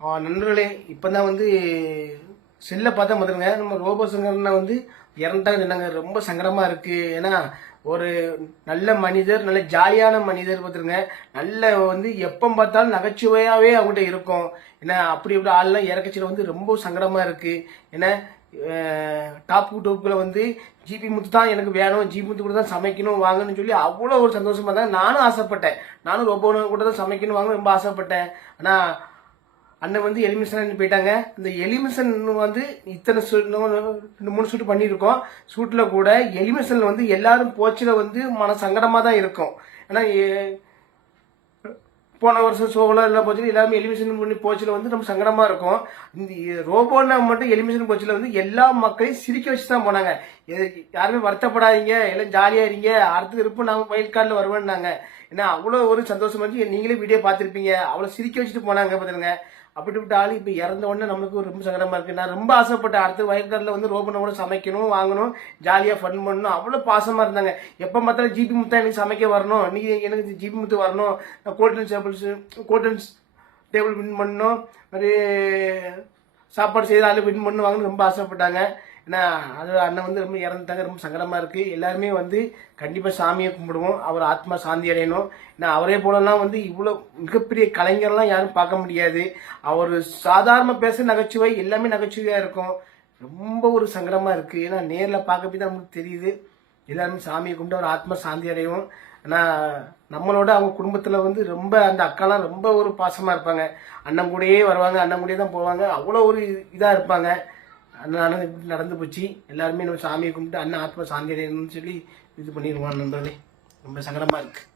நண்பர்களே, இப்போ தான் வந்து செல்ல பார்த்தா முதலுங்க நம்ம ரோபோ சங்கர்னா வந்து இறந்துட்டாங்க சொன்னாங்க. ரொம்ப சங்கடமாக இருக்குது. ஏன்னா ஒரு நல்ல மனிதர், நல்ல ஜாலியான மனிதர் பார்த்துருங்க. நல்ல வந்து எப்போ பார்த்தாலும் நகைச்சுவையாகவே அவங்ககிட்ட இருக்கும். ஏன்னா அப்படி இப்படி ஆள்லாம் இறக்கச்சில வந்து ரொம்ப சங்கடமாக இருக்குது. ஏன்னா டாப் டூப்பில் வந்து ஜிபி முத்து தான் எனக்கு வேணும், ஜிபி முத்து கூட தான் சமைக்கணும் வாங்கன்னு சொல்லி அவ்வளோ ஒரு சந்தோஷமாக இருந்தாங்க. நானும் ஆசைப்பட்டேன். நானும் ரோபோ கூட தான் சமைக்கணும் வாங்கணும் ரொம்ப ஆசைப்பட்டேன். ஆனால் அண்ணன் வந்து எலிமிஷன் போயிட்டாங்க. இந்த எலிமிஷன் வந்து இத்தனை 2-3 ஷூட் பண்ணியிருக்கோம். ஷூட்டில் கூட எலிமிஷன் வந்து எல்லாரும் போச்சில் வந்து மன சங்கடமாக தான் இருக்கும். ஏன்னா போன வருஷம் ஷோவில் எல்லாம் போச்சு எல்லாருமே எலிமிஷன் பண்ணி போச்சில் வந்து நம்ம சங்கடமாக இருக்கும். இந்த ரோபோன்னா மட்டும் எலிமிஷன் போச்சில் வந்து எல்லா மக்களையும் சிரிக்க வச்சு தான் போனாங்க. யாருமே வருத்தப்படாதீங்க, எல்லாம் ஜாலியாக இருங்க, அடுத்த இருப்பு நாங்கள் வயல் கார்டில் வருவேன்னாங்க. ஏன்னா அவ்வளோ ஒரு சந்தோஷமா இருந்துச்சு. நீங்களே வீடியோ பார்த்துருப்பீங்க. அவ்வளோ சிரிக்க வச்சுட்டு போனாங்க பார்த்துருங்க. அப்படிப்பட்ட ஆள் இப்போ இறந்த உடனே நம்மளுக்கு ரொம்ப சங்கடமாக இருக்குது. நான் ரொம்ப ஆசைப்பட்டேன் அடுத்த வயல்காரில் வந்து ரோபனை கூட சமைக்கணும் வாங்கணும், ஜாலியாக ஃபன் பண்ணணும். அவ்வளோ பாசமாக இருந்தாங்க. எப்போ பார்த்தாலும் ஜிபி முத்தா எனக்கு சமைக்க வரணும், நீ எனக்கு ஜிபி முத்து வரணும், நான் கோல்டன் டேபிள் வின் பண்ணணும், மாதிரி சாப்பாடு செய்த ஆள் வின் பண்ணுவாங்கன்னு ரொம்ப ஆசைப்பட்டாங்க. ஏன்னா அது அண்ணன் வந்து ரொம்ப இறந்துட்டாங்க. ரொம்ப சங்கடமாக இருக்குது. எல்லாருமே வந்து கண்டிப்பாக சாமியை கும்பிடுவோம், அவர் ஆத்மா சாந்தி அடையணும். ஏன்னா அவரே போலலாம் வந்து இவ்வளோ மிகப்பெரிய கலைஞர்லாம் யாரும் பார்க்க முடியாது. அவர் சாதாரண பேச நகைச்சுவை எல்லாமே நகைச்சுவையாக இருக்கும். ரொம்ப ஒரு சங்கடமாக இருக்குது. ஏன்னா நேரில் பார்க்க போய் தான் நமக்கு தெரியுது. எல்லாருமே சாமியை கும்பிட்டு அவர் ஆத்மா சாந்தி அடையும். ஆனால் நம்மளோட அவங்க குடும்பத்தில் வந்து ரொம்ப அந்த அக்காலாம் ரொம்ப ஒரு பாசமாக இருப்பாங்க. அண்ணன் கூடயே வருவாங்க, அண்ணன் கூடயே தான் போவாங்க. அவ்வளோ ஒரு இதாக இருப்பாங்க. அண்ணன் இப்படி நடந்து போச்சு. எல்லாருமே நம்ம சாமியை கும்பிட்டு அண்ணன் ஆத்மா சாந்தி அடையணும்னு சொல்லி இது பண்ணிடுவான். நண்பர்களே, ரொம்ப சங்கடமாக இருக்குது.